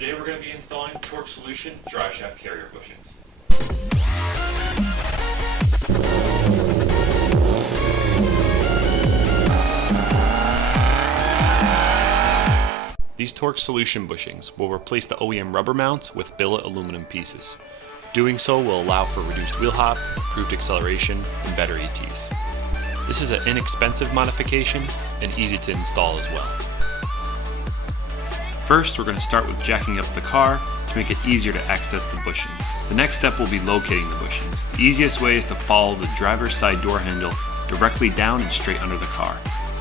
Today we're going to be installing Torque Solution Driveshaft carrier bushings. These Torque Solution bushings will replace the OEM rubber mounts with billet aluminum pieces. Doing so will allow for reduced wheel hop, improved acceleration, and better ETs. This is an inexpensive modification and easy to install as well. First, we're going to start with jacking up the car to make it easier to access the bushings. The next step will be locating the bushings. The easiest way is to follow the driver's side door handle directly down and straight under the car.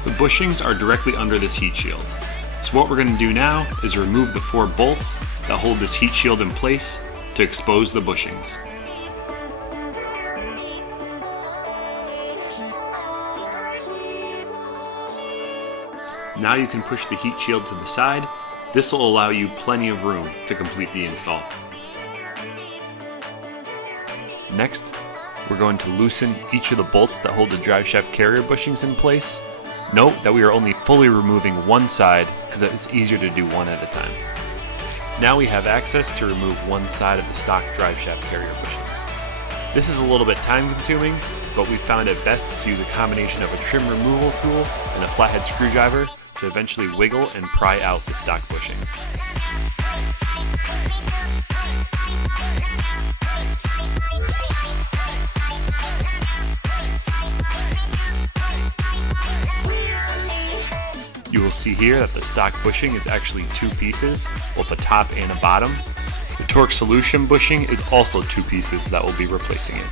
The bushings are directly under this heat shield. So what we're going to do now is remove the 4 bolts that hold this heat shield in place to expose the bushings. Now you can push the heat shield to the side. This will allow you plenty of room to complete the install. Next, we're going to loosen each of the bolts that hold the driveshaft carrier bushings in place. Note that we are only fully removing one side because it's easier to do one at a time. Now we have access to remove one side of the stock driveshaft carrier bushings. This is a little bit time consuming, but we found it best to use a combination of a trim removal tool and a flathead screwdriver to eventually wiggle and pry out the stock bushings. You will see here that the stock bushing is actually 2 pieces, both a top and a bottom. The Torque Solution bushing is also 2 pieces that will be replacing it.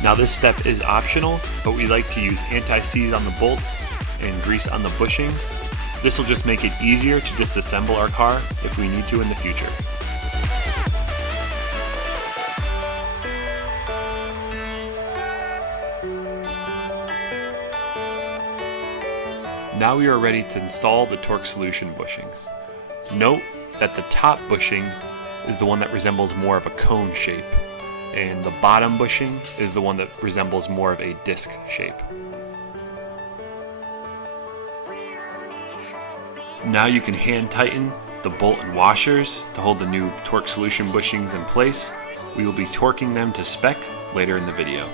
Now this step is optional, but we like to use anti-seize on the bolts and grease on the bushings. This will just make it easier to disassemble our car if we need to in the future. Now we are ready to install the Torque Solution bushings. Note that the top bushing is the one that resembles more of a cone shape, and the bottom bushing is the one that resembles more of a disc shape. Now you can hand tighten the bolt and washers to hold the new Torque Solution bushings in place. We will be torquing them to spec later in the video.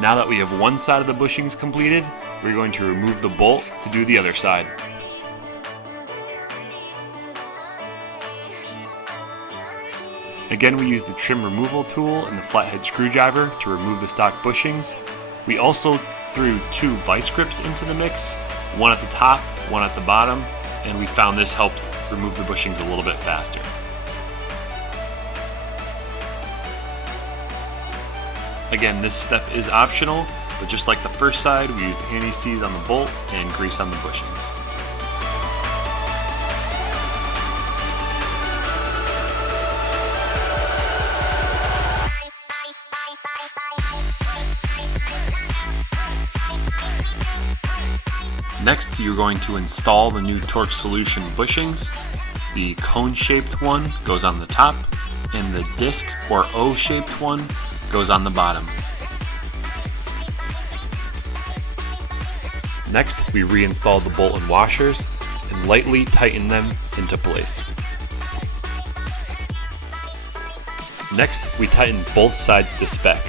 Now that we have one side of the bushings completed, we're going to remove the bolt to do the other side. Again, we use the trim removal tool and the flathead screwdriver to remove the stock bushings. We also threw 2 vice grips into the mix, one at the top, one at the bottom, and we found this helped remove the bushings a little bit faster. Again, this step is optional, but just like the first side, we used anti-seize on the bolt and grease on the bushings. Next, you're going to install the new Torque Solution bushings. The cone-shaped one goes on the top, and the disc or O-shaped one goes on the bottom. Next, we reinstall the bolt and washers and lightly tighten them into place. Next, we tighten both sides to spec,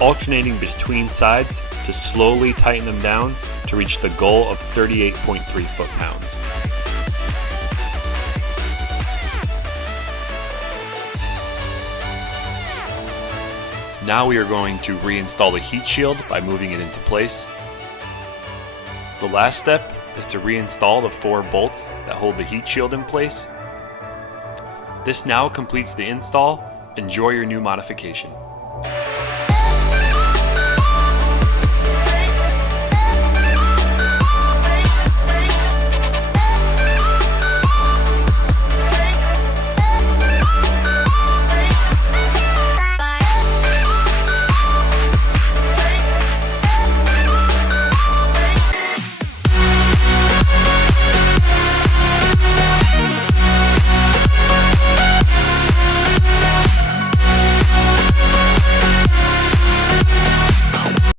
alternating between sides to slowly tighten them down to reach the goal of 38.3 foot-pounds. Now we are going to reinstall the heat shield by moving it into place. The last step is to reinstall the 4 bolts that hold the heat shield in place. This now completes the install. Enjoy your new modification.